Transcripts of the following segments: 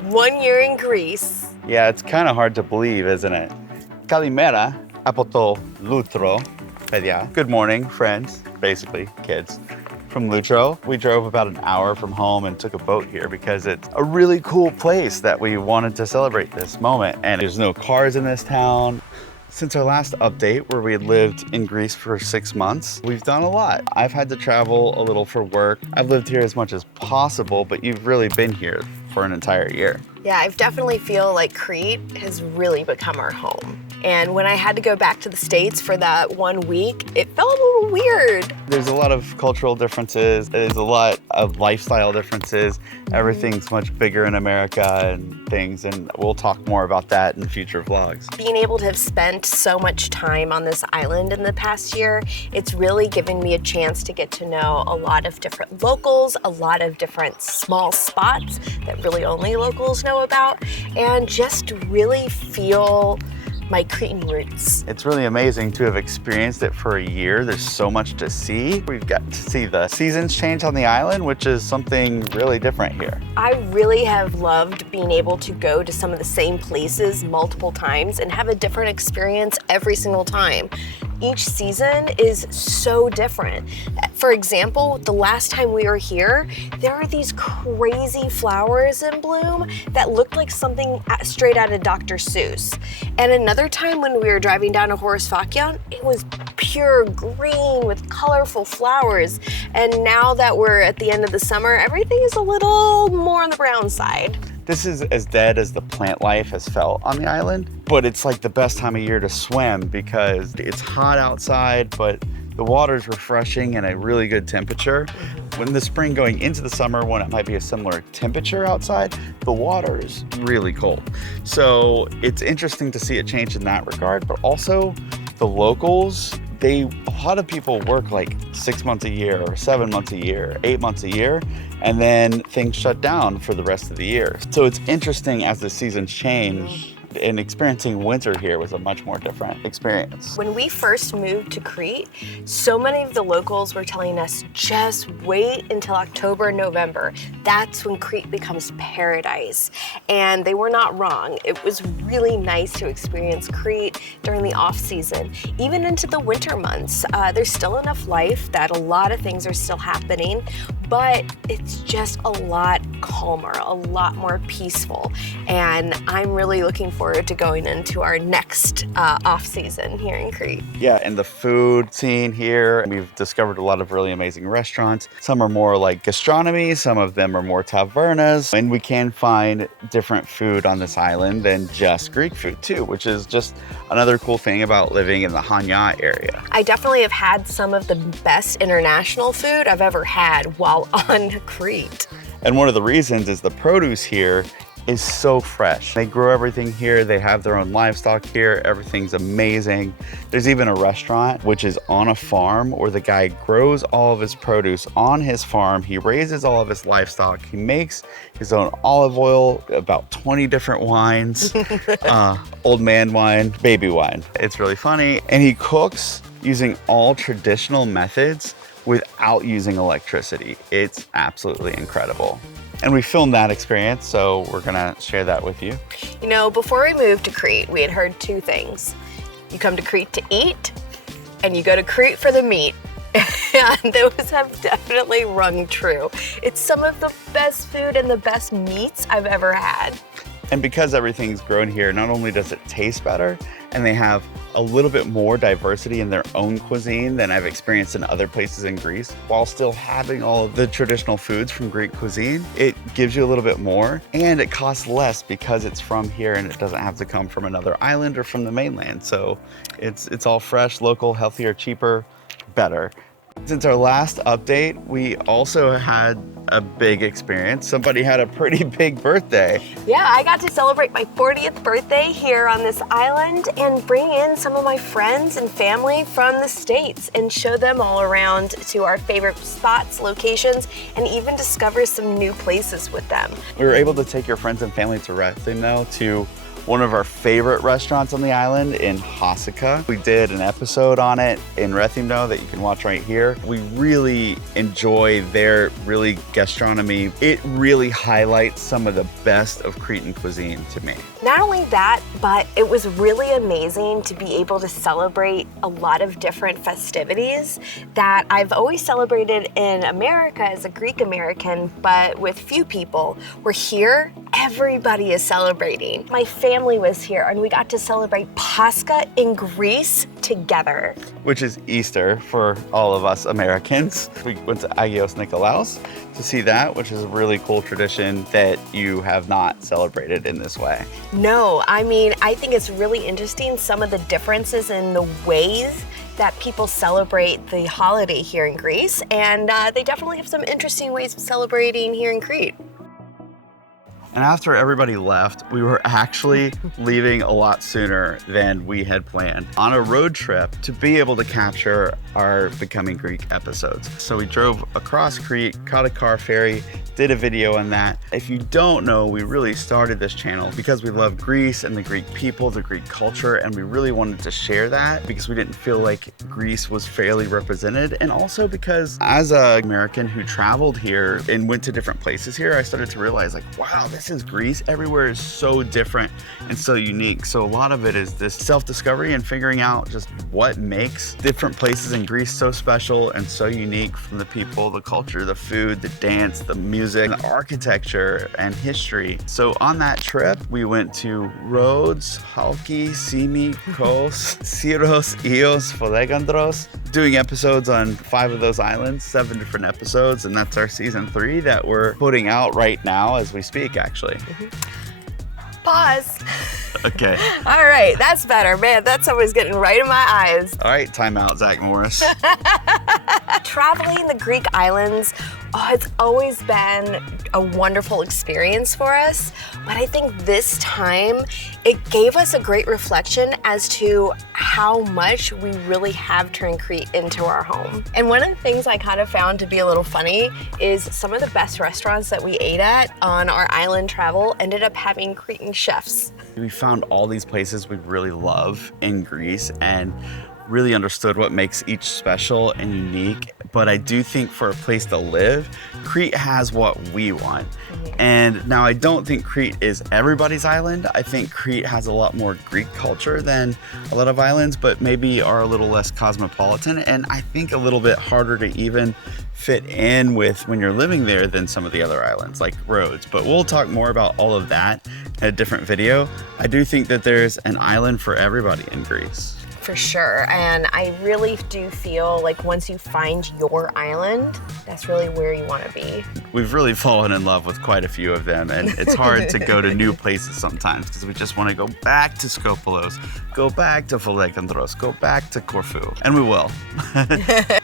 1 year in Greece. Yeah, it's kind of hard to believe, isn't it? Kalimera, apoto lutro, pedia. Good morning, friends, basically kids. From Lutro. We drove about an hour from home and took a boat here because it's a really cool place that we wanted to celebrate this moment. And there's no cars in this town. Since our last update, where we had lived in Greece for 6 months, we've done a lot. I've had to travel a little for work. I've lived here as much as possible, but you've really been here for an entire year. Yeah, I definitely feel like Crete has really become our home. And when I had to go back to the States for that 1 week, it felt a little weird. There's a lot of cultural differences. There's a lot of lifestyle differences. Everything's much bigger in America and things, and we'll talk more about that in future vlogs. Being able to have spent so much time on this island in the past year, it's really given me a chance to get to know a lot of different locals, a lot of different small spots that really only locals know about, and just really feel my Cretan roots. It's really amazing to have experienced it for a year. There's so much to see. We've got to see the seasons change on the island, which is something really different here. I really have loved being able to go to some of the same places multiple times and have a different experience every single time. Each season is so different. For example, the last time we were here, there are these crazy flowers in bloom that looked like something straight out of Dr. Seuss. And another time when we were driving down to Horosfakion, it was pure green with colorful flowers. And now that we're at the end of the summer, everything is a little more on the brown side. This is as dead as the plant life has felt on the island, but it's like the best time of year to swim because it's hot outside, but the water's refreshing and a really good temperature. When the spring going into the summer, when it might be a similar temperature outside, the water is really cold. So it's interesting to see it change in that regard, but also the locals, a lot of people work like 6 months a year or 7 months a year, 8 months a year, and then things shut down for the rest of the year. So it's interesting as the seasons change, and experiencing winter here was a much more different experience. When we first moved to Crete, so many of the locals were telling us, just wait until October, November. That's when Crete becomes paradise. And they were not wrong. It was really nice to experience Crete during the off season. Even into the winter months, there's still enough life that a lot of things are still happening, but it's just a lot calmer, a lot more peaceful. And I'm really looking forward to going into our next off season here in Crete. Yeah, and the food scene here, we've discovered a lot of really amazing restaurants. Some are more like gastronomy, some of them are more tavernas, and we can find different food on this island than just Greek food too, which is just another cool thing about living in the Hanya area. I definitely have had some of the best international food I've ever had while on Crete. And one of the reasons is the produce here is so fresh. They grow everything here. They have their own livestock here. Everything's amazing. There's even a restaurant which is on a farm where the guy grows all of his produce on his farm. He raises all of his livestock. He makes his own olive oil, about 20 different wines, old man wine, baby wine. It's really funny. And he cooks using all traditional methods without using electricity. It's absolutely incredible. And we filmed that experience, so we're gonna share that with you. You know, before we moved to Crete, we had heard two things. You come to Crete to eat, and you go to Crete for the meat. And those have definitely rung true. It's some of the best food and the best meats I've ever had. And because everything's grown here, not only does it taste better, and they have a little bit more diversity in their own cuisine than I've experienced in other places in Greece, while still having all of the traditional foods from Greek cuisine, it gives you a little bit more, and it costs less because it's from here and it doesn't have to come from another island or from the mainland. So it's all fresh, local, healthier, cheaper, better. Since our last update, we also had a big experience. Somebody had a pretty big birthday. Yeah, I got to celebrate my 40th birthday here on this island and bring in some of my friends and family from the States and show them all around to our favorite spots, locations, and even discover some new places with them. We were able to take your friends and family to Rett, to one of our favorite restaurants on the island in Pascha. We did an episode on it in Rethymno that you can watch right here. We really enjoy their really gastronomy. It really highlights some of the best of Cretan cuisine to me. Not only that, but it was really amazing to be able to celebrate a lot of different festivities that I've always celebrated in America as a Greek American, but with few people. We're here, everybody is celebrating. My family was here and we got to celebrate Pascha in Greece together. Which is Easter for all of us Americans. We went to Agios Nikolaos to see that, which is a really cool tradition that you have not celebrated in this way. No, I mean, I think it's really interesting some of the differences in the ways that people celebrate the holiday here in Greece, and they definitely have some interesting ways of celebrating here in Crete. And after everybody left, we were actually leaving a lot sooner than we had planned on a road trip to be able to capture our Becoming Greek episodes. So we drove across Crete, caught a car ferry, did a video on that. If you don't know, we really started this channel because we love Greece and the Greek people, the Greek culture, and we really wanted to share that because we didn't feel like Greece was fairly represented. And also because as an American who traveled here and went to different places here, I started to realize like, wow, this is Greece. Everywhere is so different and so unique. So a lot of it is this self-discovery and figuring out just what makes different places in Greece so special and so unique, from the people, the culture, the food, the dance, the music, the architecture, and history. So on that trip, we went to Rhodes, Halki, Symi, Kos, Syros, Agios, Folegandros, doing episodes on 5 of those islands, 7 different episodes, and that's our season 3 that we're putting out right now as we speak, actually. Pause. Okay. All right, that's better. Man, that's always getting right in my eyes. All right, time out, Zach Morris. Traveling the Greek islands, it's always been a wonderful experience for us, but I think this time it gave us a great reflection as to how much we really have turned Crete into our home. And one of the things I kind of found to be a little funny is some of the best restaurants that we ate at on our island travel ended up having Cretan chefs. We found all these places we really love in Greece and really understood what makes each special and unique. But I do think for a place to live, Crete has what we want. And now I don't think Crete is everybody's island. I think Crete has a lot more Greek culture than a lot of islands, but maybe are a little less cosmopolitan, and I think a little bit harder to even fit in with when you're living there than some of the other islands like Rhodes. But we'll talk more about all of that in a different video. I do think that there's an island for everybody in Greece. For sure, and I really do feel like once you find your island, that's really where you want to be. We've really fallen in love with quite a few of them, and it's hard to go to new places sometimes because we just want to go back to Skopelos, go back to Folegandros, go back to Corfu, and we will.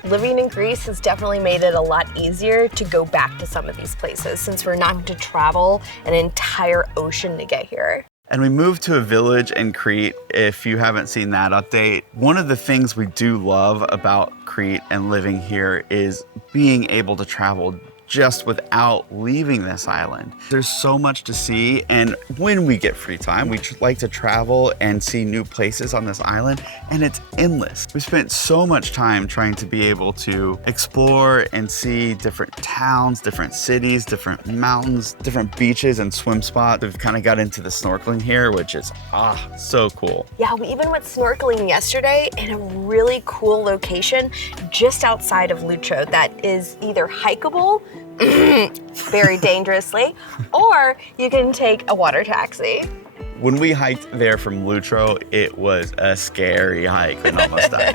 Living in Greece has definitely made it a lot easier to go back to some of these places since we're not going to travel an entire ocean to get here. And we moved to a village in Crete, if you haven't seen that update. One of the things we do love about Crete and living here is being able to travel just without leaving this island. There's so much to see, and when we get free time, we like to travel and see new places on this island, and it's endless. We spent so much time trying to be able to explore and see different towns, different cities, different mountains, different beaches and swim spots. We've kind of got into the snorkeling here, which is so cool. Yeah, we even went snorkeling yesterday in a really cool location just outside of Lutro that is either hikeable, very dangerously, or you can take a water taxi. When we hiked there from Lutro, it was a scary hike and almost died.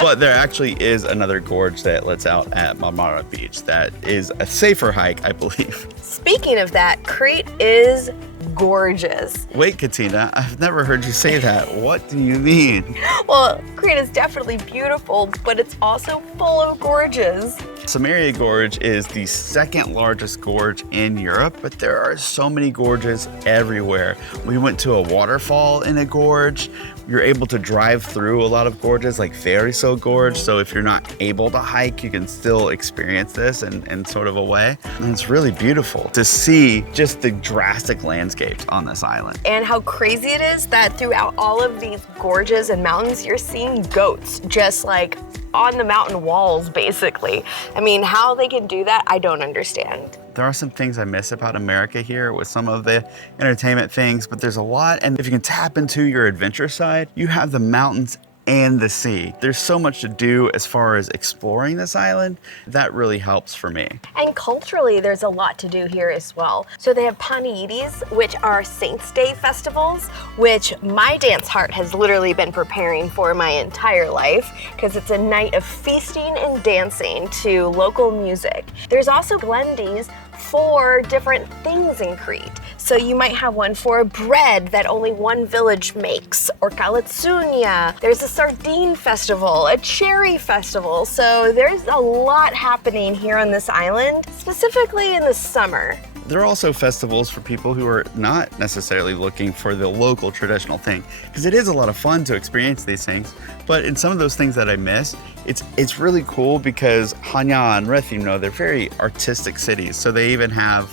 But there actually is another gorge that lets out at Marmara Beach that is a safer hike, I believe. Speaking of that, Crete is gorgeous. Wait, Katina, I've never heard you say that. What do you mean? Well, Crete is definitely beautiful, but it's also full of gorges. Samaria Gorge is the second largest gorge in Europe, but there are so many gorges everywhere. We went to a waterfall in a gorge. You're able to drive through a lot of gorges, like Verisou Gorge. So if you're not able to hike, you can still experience this in sort of a way. And it's really beautiful to see just the drastic landscapes on this island. And how crazy it is that throughout all of these gorges and mountains, you're seeing goats just like on the mountain walls, basically. I mean, how they can do that, I don't understand. There are some things I miss about America here with some of the entertainment things, but there's a lot. And if you can tap into your adventure side, you have the mountains and the sea. There's so much to do as far as exploring this island. That really helps for me. And culturally, there's a lot to do here as well. So they have Paniides, which are Saints' Day festivals, which my dance heart has literally been preparing for my entire life, because it's a night of feasting and dancing to local music. There's also Glendies for different things in Crete. So you might have one for bread that only one village makes, or Kalatsunia. There's a sardine festival, a cherry festival. So there's a lot happening here on this island, specifically in the summer. There are also festivals for people who are not necessarily looking for the local traditional thing, because it is a lot of fun to experience these things. But in some of those things that I miss, it's really cool because Hanya and Rethymno, they're very artistic cities. So they even have,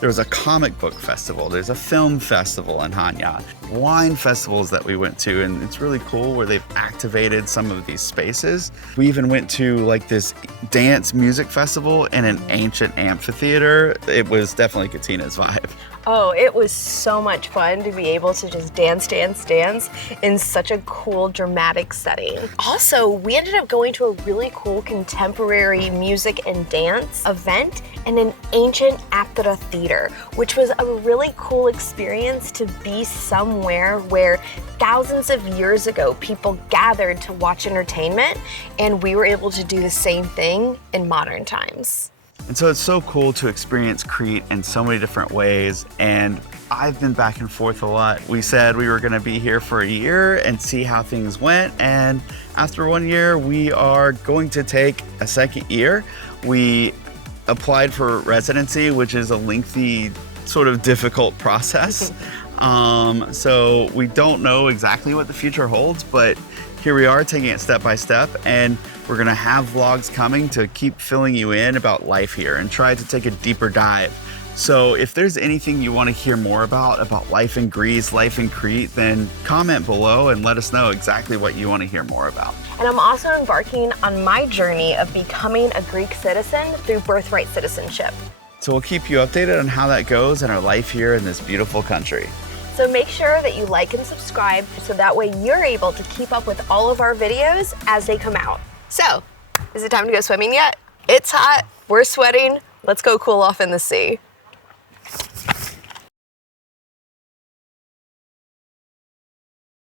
there was a comic book festival, there's a film festival in Hanya, wine festivals that we went to, and it's really cool where they've activated some of these spaces. We even went to like this dance music festival in an ancient amphitheater. It was definitely Katina's vibe. Oh, it was so much fun to be able to just dance in such a cool, dramatic setting. Also, we ended up going to a really cool contemporary music and dance event in an ancient Aptera theater, which was a really cool experience to be somewhere where thousands of years ago people gathered to watch entertainment, and we were able to do the same thing in modern times. And so it's so cool to experience Crete in so many different ways. And I've been back and forth a lot. We said we were going to be here for a year and see how things went. And after 1 year, we are going to take a second year. We applied for residency, which is a lengthy, sort of difficult process. So we don't know exactly what the future holds, but here we are taking it step by step, and we're gonna have vlogs coming to keep filling you in about life here and try to take a deeper dive. So if there's anything you want to hear more about life in Greece, life in Crete, then comment below and let us know exactly what you want to hear more about. And I'm also embarking on my journey of becoming a Greek citizen through birthright citizenship. So we'll keep you updated on how that goes in our life here in this beautiful country. So make sure that you like and subscribe so that way you're able to keep up with all of our videos as they come out. So, is it time to go swimming yet? It's hot, we're sweating, let's go cool off in the sea.